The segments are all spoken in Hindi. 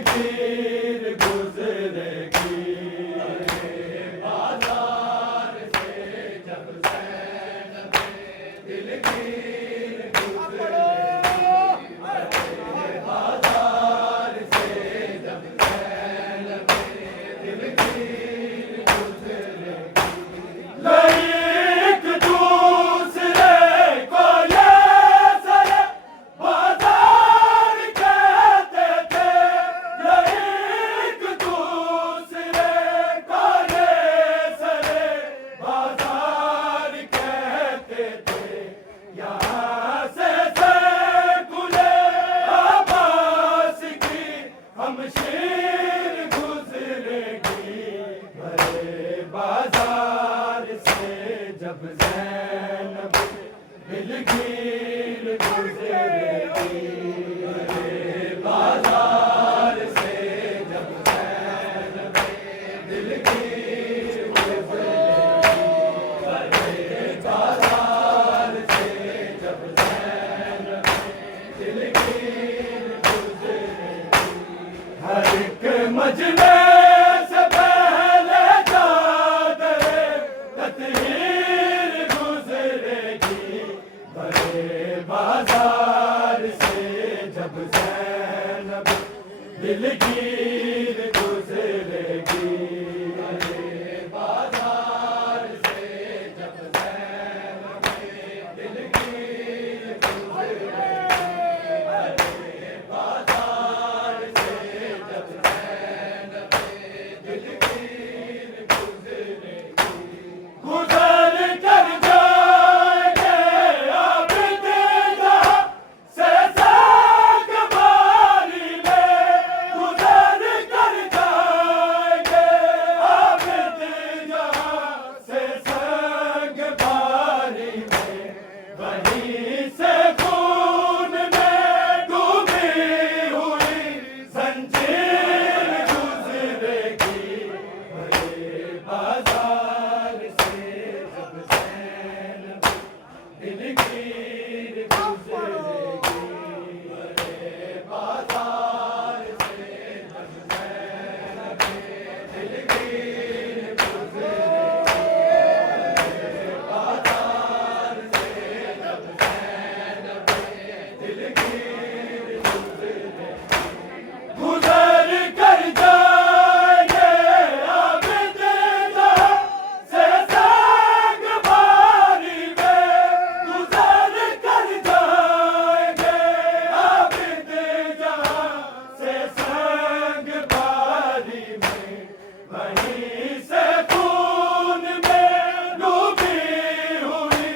दिलगीर गुजरेगी बाजार से जब ज़ैनब दिलगीर गुजरेगी बाजार से जब ज़ैनब दिलगीर गुजरेगी एक दूसरे को ये सरे बाजार कहते थे एक दूसरे को ये सरे बाजार कहते थे यहाँ से सैकुले अब्बास की हमशीर गुजरेगी भरे बाजार से जब ज़ैनब दिलगीर गुजरेगी भरे बाजार से जब ज़ैनब दिलगीर गुजरेगी भरे बाजार से जब ज़ैनब दिलगीर गुजरेगी हर एक मजमे से पहले चादरे तत्हीर गुजरेगी भरे बाजार से जब ज़ैनब दिलगीर गुजरेगी भरे बाजार से जब ज़ैनब दिलगीर गुजरेगी भरे बाजार से जब ज़ैनब दिलगीर गुजरेगी गुजर कर जाएंगे आबिद जहाँ से संग बारी में गुजर कर जाएंगे आबिद जहाँ से संग बारी में वहीं से खून में डूबी हुई जंजीर गुजरेगी भरे बाजार से जब ज़ैनब दिलगीर गुजरेगी भरे बाजार से जब ज़ैनब दिलगीर गुजरेगी भरे बाजार से जब ज़ैनब दिलगीर गुजरेगी गुजर कर जाएंगे आबिद जहाँ से संग बारी में गुजर कर जाएंगे आबिद जहाँ से संग बारी में वहीं से खून में डूबी हुई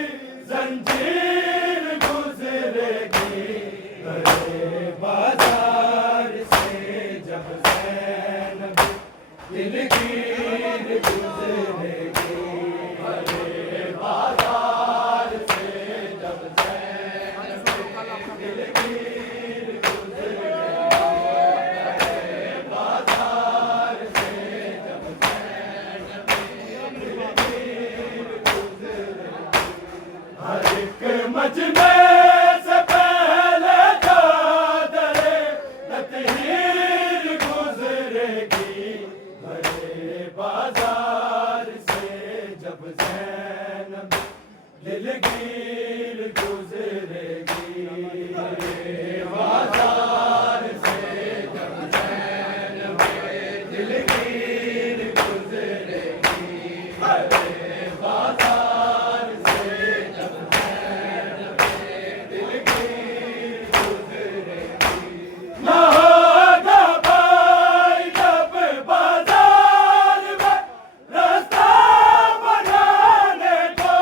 जंजीर गुजरेगी भरे बाजार से जब ज़ैनब दिलगीर गुजरेगी भरे बाजार से जब ज़ैनब दिलगीर गुजरेगी भरे बाजार से जब ज़ैनब दिलगीर गुजरेगी हर एक मजमे से पहले चादरे तत्हीर गुजरेगी भरे बाजार से जब ज़ैनब दिलगीर गुजरेगी भरे बाजार से जब ज़ैनब दिलगीर गुजरेगी भरे बाजार से जब ज़ैनब दिलगीर गुजरेगी ना होगा भाई जब बाजार में रास्ता बनाने को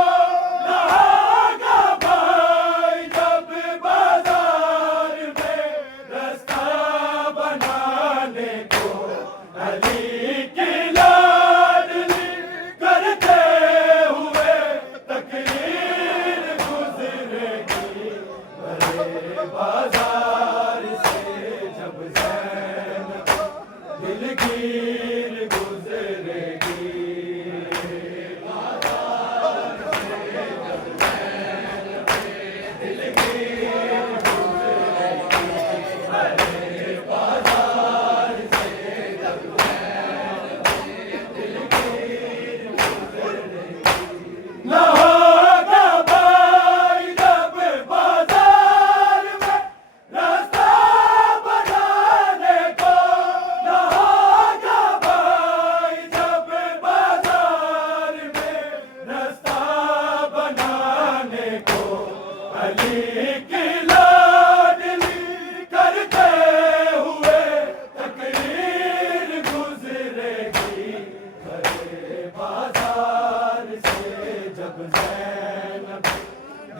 ना होगा की लाडली करते हुए तकरीर गुजरेगी हरे बाजार से जब ज़ैनब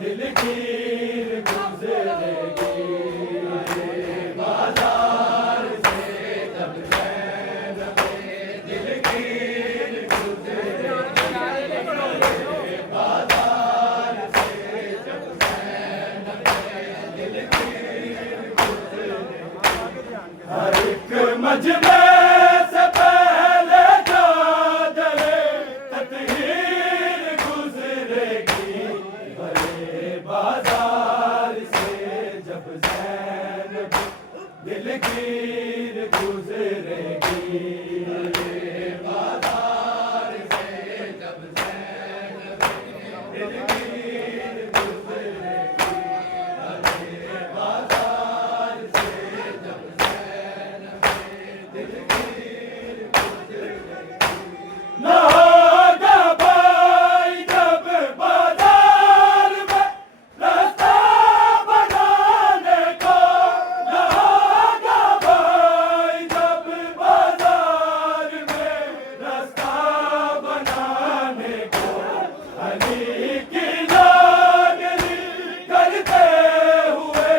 दिलगीर गुजरेगी बाजार से जब ज़ैनब दिलगीर गुजरेगी बाजार से जब ज़ैनब दिलगीर गुजरेगी हर एक मजमे से पहले जो जले तत्हीर गुजरेगी बड़े बाजार से जब ज़ैनब दिलगीर गुजरेगी बाजार से जब ज़ैनब दिलगीर गुजरेगी बाजार से जब ज़ैनब दिलगीर गुजरेगी ना होगा भाई जब बाजार में रास्ता बनाने को ना होगा भाई जब बाजार में रास्ता बनाने को अली की लाडली करते हुए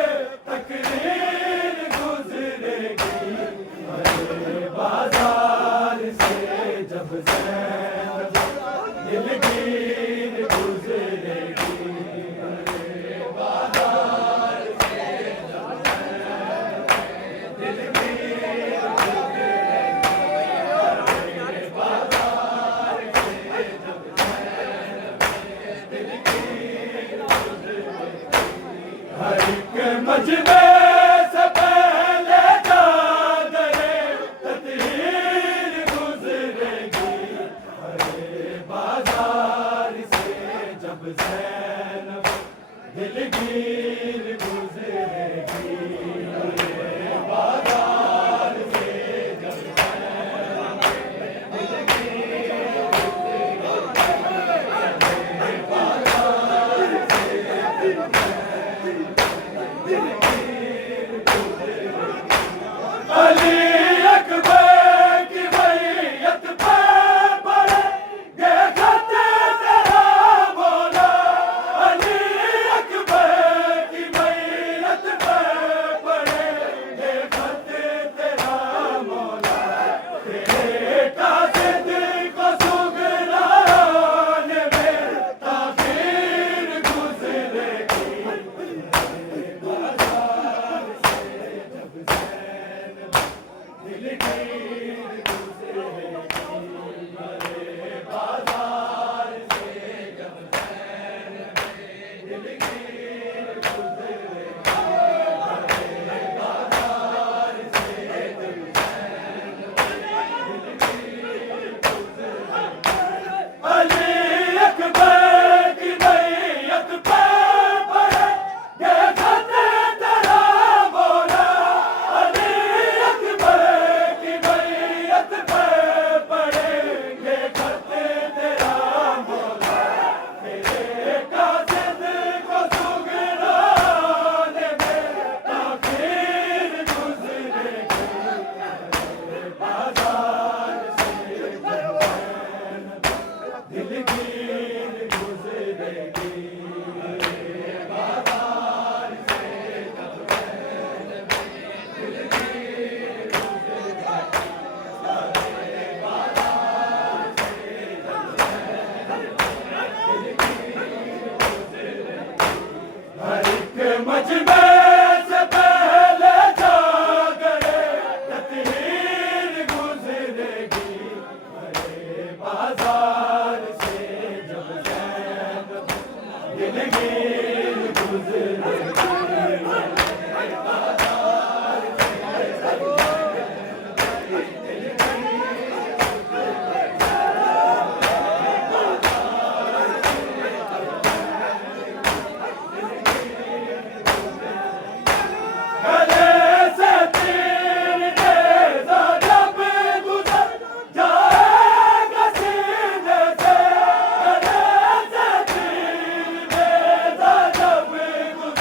तकरीर गुजरेगी हरे बाजार से जब ज़ैनब दिलगीर गुजरेगी हरे बाजार से जब ज़ैनब दिलगीर गुजरेगी हरे बाजार से जब ज़ैनब दिलगीर गुजरेगी हर एक मजमे से पहले जो जले तत्हीर गुजरेगी हरे बाजार से जब ज़ैनब दिलगीर गुजरेगी हरे बाजार से जब ज़ैनब दिलगीर गुजरेगी बाजार से जब अली अकबर की मैयत पे पड़ेंगे खत तेरा मौला अली अकबर की मैयत पे पड़ेंगे खत तेरा मौला तेरे कासिद को सुगराने में ताख़ीर गुजरेगी बाजार से जब ज़ैनब दिलगीर गुजरेगी हरे बाजार से जब ज़ैनब दिलगीर गुजरेगी हरे बाजार से जब ज़ैनब दिलगीर गुजरेगी अली अकबर की मैयत पे पड़ेंगे खत तेरा मौला अली अकबर की मैयत पे पड़ेंगे खत तेरा मौला तेरे कासिद को सुगराने में ताख़ीर गुजरेगी हरे बाजार से जब ज़ैनब दिलगीर गुजरेगी हरे बाजार से जब ज़ैनब दिलगीर गुजरेगी हरे बाजार से जब ज़ैनब दिलगीर गुजरेगी हर एक मजमे से पहले जो गए तत्हीर गुजरेगी हरे बाजार से जब ज़ैनब दिलगीर गुजरेगी हरे बाजार से जब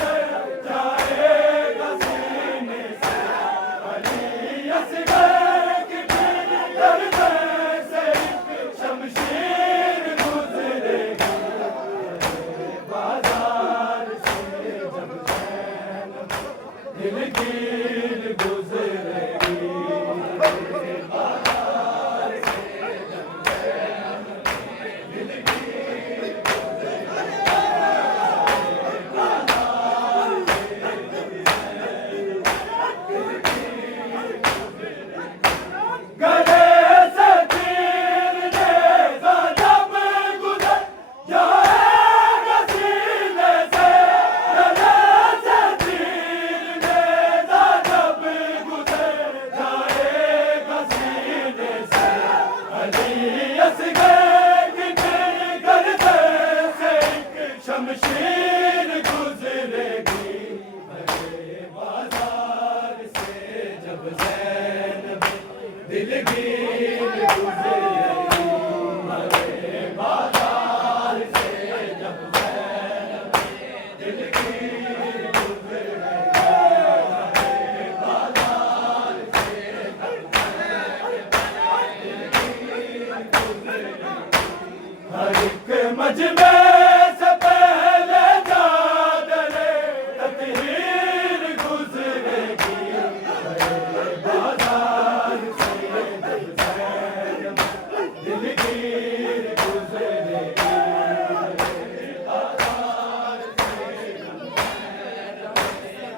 ज़ैनब दिलगीर गुजरेगी गले से तीर नेज़ा जब गुजर जाएगा सीने से गले से तीर नेज़ा जब गुजर जाएगा सीने से अली असगर की गर्दन से एक शमशीर गुजरेगी भरे बाजार से जब ज़ैनब दिलगीर गुजरेगी भरे बाजार से जब ज़ैनब दिलगीर गुजरेगी भरे बाजार से जब हर एक मजमे से पहले जादले तत्हीर गुजरेगी भरे बाजार से जब ज़ैनब दिलगीर गुजरेगी भरे बाजार से जब ज़ैनब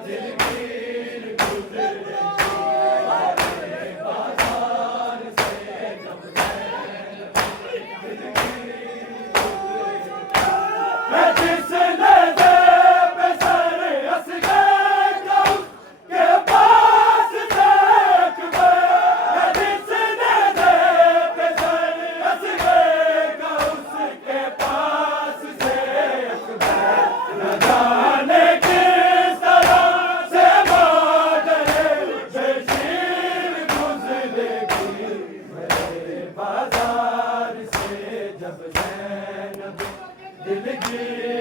दिलगीर गुजरेगी भरे बाजार से जब ज़ैनब मैं जिसने दे पे सर असगर का उसके पास देख मैं जिसने दे पे सर असगर का उसके पास देख न जाने किस तरह से बादले बेशीर गुजरेगी मेरे बाजार से जब ज़ैनब दिलगीर